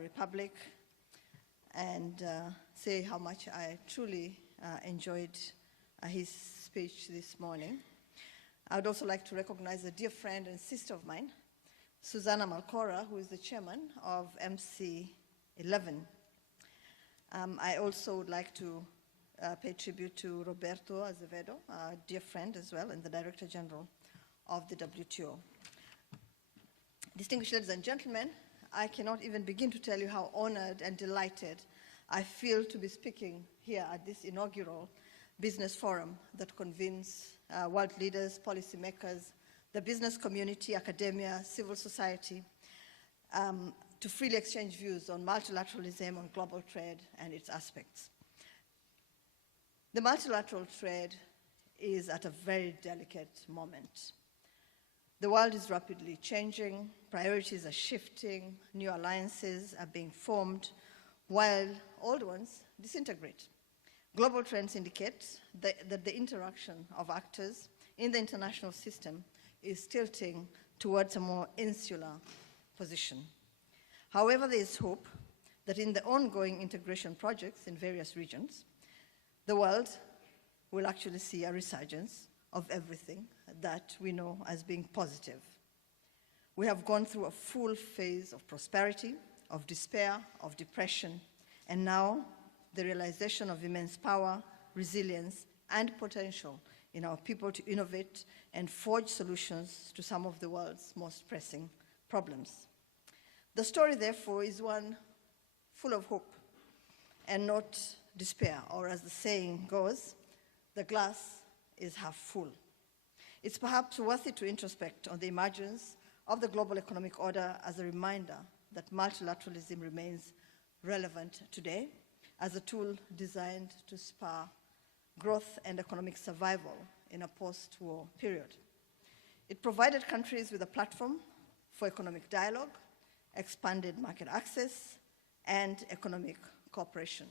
Republic and say how much I truly enjoyed his speech this morning. I would also like to recognize a dear friend and sister of mine, Susanna Malcora, who is the chairman of MC11. I also would like to pay tribute to Roberto Azevedo, a dear friend as well, and the Director General of the WTO. Distinguished ladies and gentlemen, I cannot even begin to tell you how honored and delighted I feel to be speaking here at this inaugural business forum that convenes world leaders, policymakers, the business community, academia, civil society, to freely exchange views on multilateralism, on global trade and its aspects. The multilateral trade is at a very delicate moment. The world is rapidly changing, priorities are shifting, new alliances are being formed, while old ones disintegrate. Global trends indicate that the interaction of actors in the international system is tilting towards a more insular position. However, there is hope that in the ongoing integration projects in various regions, the world will actually see a resurgence of everything that we know as being positive. We have gone through a full phase of prosperity, of despair, of depression, and now the realization of immense power, resilience, and potential in our people to innovate and forge solutions to some of the world's most pressing problems. The story, therefore, is one full of hope and not despair, or as the saying goes, the glass is half full. It's perhaps worthy to introspect on the emergence of the global economic order as a reminder that multilateralism remains relevant today as a tool designed to spur growth and economic survival in a post-war period. It provided countries with a platform for economic dialogue, expanded market access, and economic cooperation,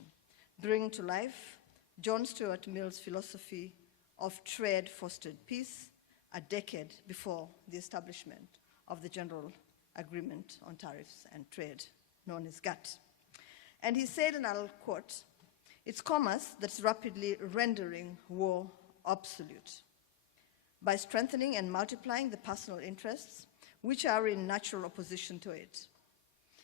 bringing to life John Stuart Mill's philosophy of trade-fostered peace a decade before the establishment of the General Agreement on Tariffs and Trade, known as GATT. And he said, and I'll quote, "It's commerce that's rapidly rendering war obsolete. By strengthening and multiplying the personal interests which are in natural opposition to it.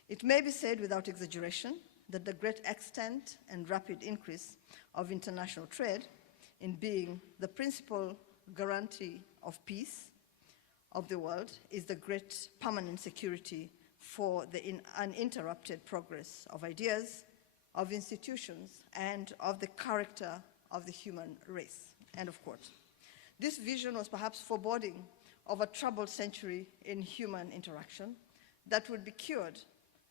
It may be said without exaggeration that the great extent and rapid increase of international trade in being the principal guarantee of peace of the world is the great permanent security for the uninterrupted progress of ideas, of institutions, and of the character of the human race," end of quote. This vision was perhaps foreboding of a troubled century in human interaction that would be cured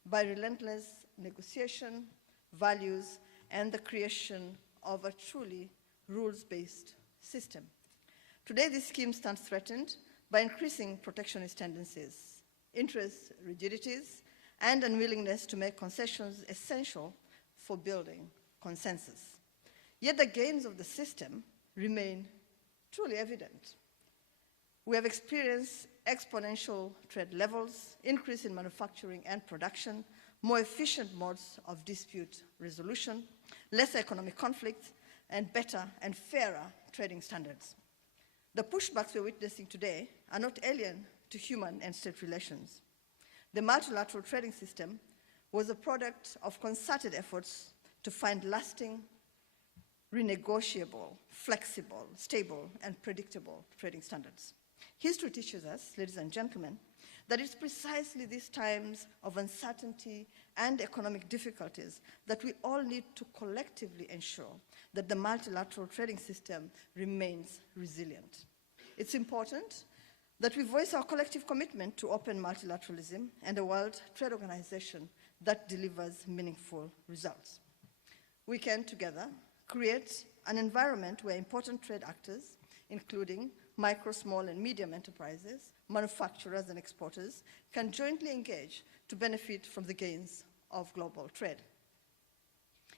by relentless negotiation, values, and the creation of a truly rules-based system. Today, this scheme stands threatened by increasing protectionist tendencies, interest rigidities, and unwillingness to make concessions essential for building consensus. Yet the gains of the system remain truly evident. We have experienced exponential trade levels, increase in manufacturing and production, more efficient modes of dispute resolution, lesser economic conflicts, and better and fairer trading standards. The pushbacks we're witnessing today are not alien to human and state relations. The multilateral trading system was a product of concerted efforts to find lasting, renegotiable, flexible, stable, and predictable trading standards. History teaches us, ladies and gentlemen, that it's precisely these times of uncertainty and economic difficulties that we all need to collectively ensure that the multilateral trading system remains resilient. It's important that we voice our collective commitment to open multilateralism and a World Trade Organization that delivers meaningful results. We can together create an environment where important trade actors, including micro, small, and medium enterprises, manufacturers, and exporters, can jointly engage to benefit from the gains of global trade.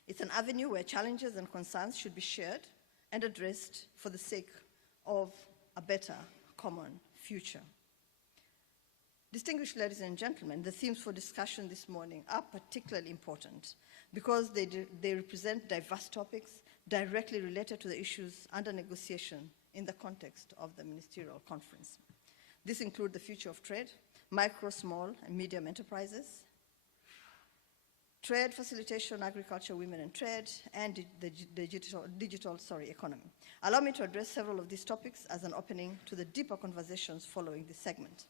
It's an avenue where challenges and concerns should be shared and addressed for the sake of a better common future. Distinguished ladies and gentlemen, the themes for discussion this morning are particularly important because they represent diverse topics directly related to the issues under negotiation in the context of the ministerial conference. This include the future of trade, micro, small, and medium enterprises, trade facilitation, agriculture, women and trade, and the digital economy. Allow me to address several of these topics as an opening to the deeper conversations following this segment.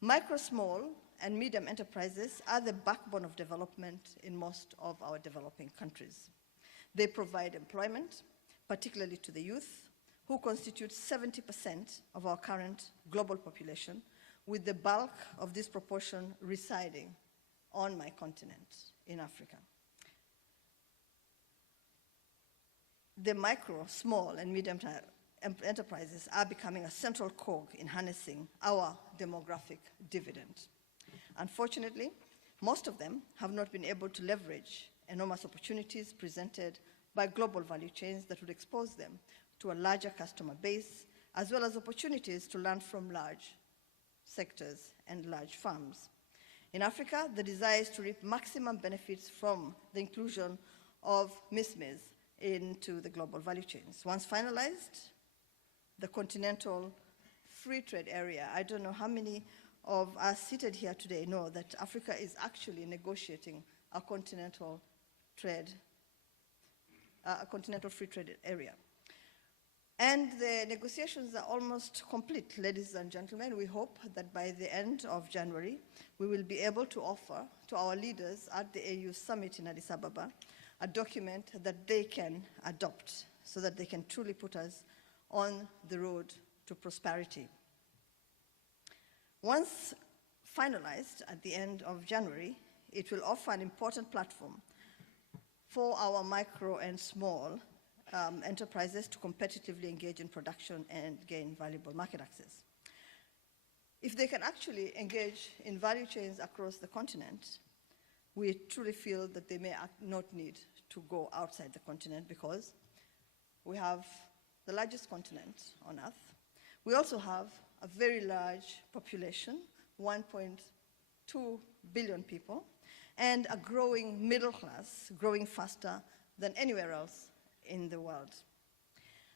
Micro, small, and medium enterprises are the backbone of development in most of our developing countries. They provide employment, particularly to the youth, who constitute 70% of our current global population, with the bulk of this proportion residing on my continent in Africa. The micro, small, and medium enterprises are becoming a central cog in harnessing our demographic dividend. Unfortunately, most of them have not been able to leverage enormous opportunities presented by global value chains that would expose them to a larger customer base, as well as opportunities to learn from large sectors and large firms. In Africa, the desire is to reap maximum benefits from the inclusion of MISMEs into the global value chains. Once finalized, the continental free trade area, I don't know how many of us seated here today know that Africa is actually negotiating a continental free trade area. And the negotiations are almost complete, ladies and gentlemen. We hope that by the end of January, we will be able to offer to our leaders at the AU Summit in Addis Ababa a document that they can adopt so that they can truly put us on the road to prosperity. Once finalized at the end of January, it will offer an important platform for our micro and small enterprises to competitively engage in production and gain valuable market access. If they can actually engage in value chains across the continent, we truly feel that they may not need to go outside the continent because we have the largest continent on Earth. We also have a very large population, 1.2 billion people, and a growing middle class, growing faster than anywhere else in the world.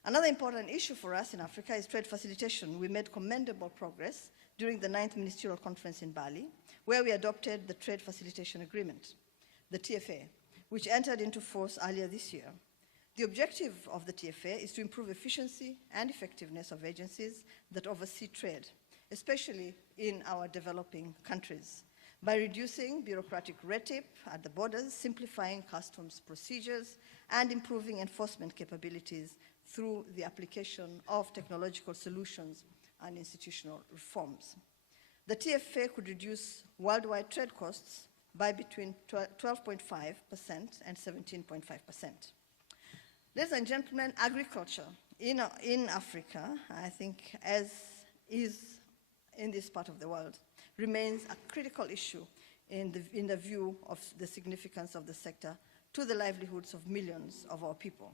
Another important issue for us in Africa is trade facilitation. We made commendable progress during the 9th Ministerial Conference in Bali, where we adopted the Trade Facilitation Agreement, the TFA, which entered into force earlier this year. The objective of the TFA is to improve efficiency and effectiveness of agencies that oversee trade, especially in our developing countries, by reducing bureaucratic red tape at the borders, simplifying customs procedures, and improving enforcement capabilities through the application of technological solutions and institutional reforms. The TFA could reduce worldwide trade costs by between 12.5% and 17.5%. Ladies and gentlemen, agriculture in Africa, I think, as is in this part of the world, remains a critical issue in the view of the significance of the sector to the livelihoods of millions of our people.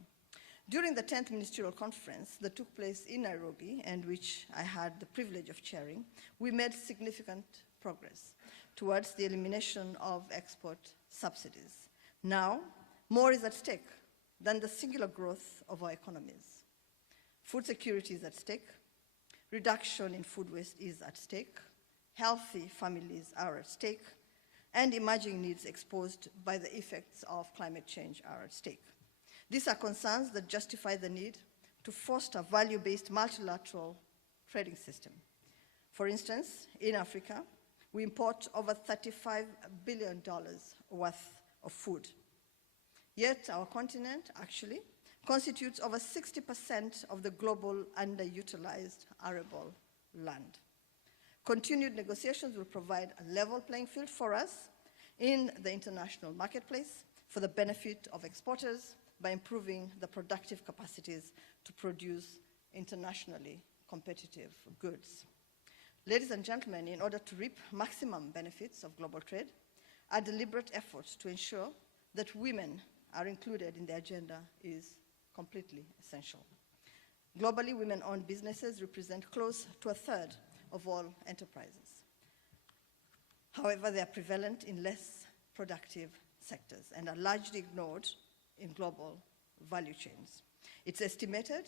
During the 10th Ministerial Conference that took place in Nairobi, and which I had the privilege of chairing, we made significant progress towards the elimination of export subsidies. Now, more is at stake than the singular growth of our economies. Food security is at stake, reduction in food waste is at stake, healthy families are at stake, and emerging needs exposed by the effects of climate change are at stake. These are concerns that justify the need to foster value-based multilateral trading system. For instance, in Africa, we import over $35 billion worth of food. Yet our continent actually constitutes over 60% of the global underutilized arable land. Continued negotiations will provide a level playing field for us in the international marketplace for the benefit of exporters by improving the productive capacities to produce internationally competitive goods. Ladies and gentlemen, in order to reap maximum benefits of global trade, a deliberate effort to ensure that women are included in the agenda is completely essential. Globally, women-owned businesses represent close to a third of all enterprises. However, they are prevalent in less productive sectors and are largely ignored in global value chains. It's estimated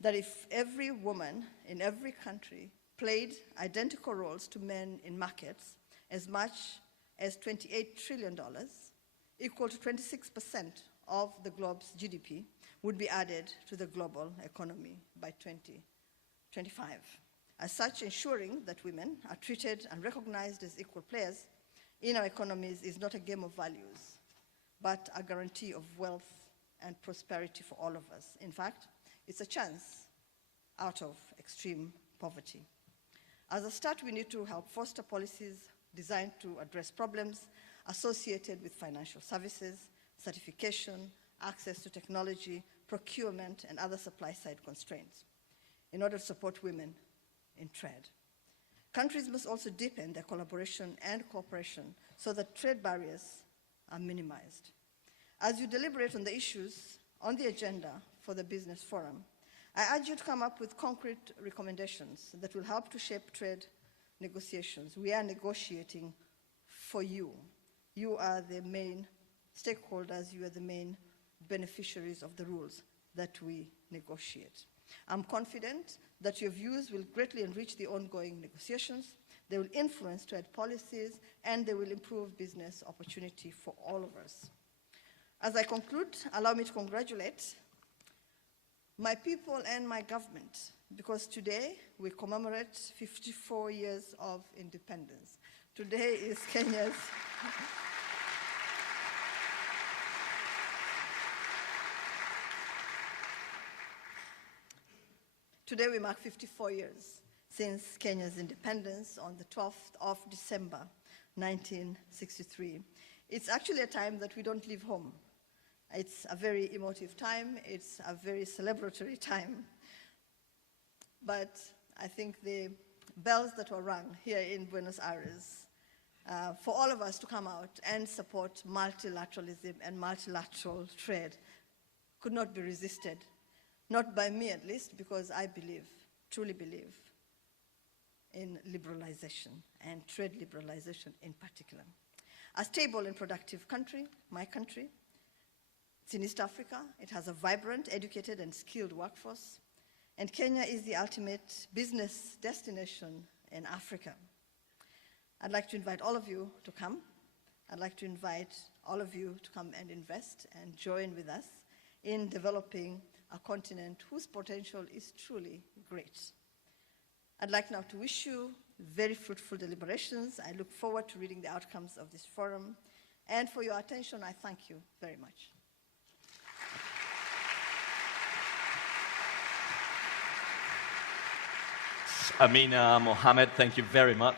that if every woman in every country played identical roles to men in markets, as much as $28 trillion, equal to 26% of the globe's GDP, would be added to the global economy by 2025. As such, ensuring that women are treated and recognized as equal players in our economies is not a game of values, but a guarantee of wealth and prosperity for all of us. In fact, it's a chance out of extreme poverty. As a start, we need to help foster policies designed to address problems associated with financial services, certification, access to technology, procurement, and other supply-side constraints in order to support women in trade. Countries must also deepen their collaboration and cooperation so that trade barriers are minimized. As you deliberate on the issues on the agenda for the Business Forum, I urge you to come up with concrete recommendations that will help to shape trade negotiations. We are negotiating for you. You are the main stakeholders, you are the main beneficiaries of the rules that we negotiate. I'm confident that your views will greatly enrich the ongoing negotiations, they will influence trade policies, and they will improve business opportunity for all of us. As I conclude, allow me to congratulate my people and my government, because today we commemorate 54 years of independence. Today is Kenya's Today we mark 54 years since Kenya's independence on the 12th of December, 1963. It's actually a time that we don't leave home. It's a very emotive time, it's a very celebratory time. But I think the bells that were rung here in Buenos Aires for all of us to come out and support multilateralism and multilateral trade could not be resisted. Not by me at least, because I believe, truly believe, in liberalization and trade liberalization in particular. A stable and productive country, my country, it's in East Africa. It has a vibrant, educated, and skilled workforce. And Kenya is the ultimate business destination in Africa. I'd like to invite all of you to come. I'd like to invite all of you to come and invest and join with us in developing a continent whose potential is truly great. I'd like now to wish you very fruitful deliberations. I look forward to reading the outcomes of this forum. And for your attention, I thank you very much. Amina, Mohamed, thank you very much.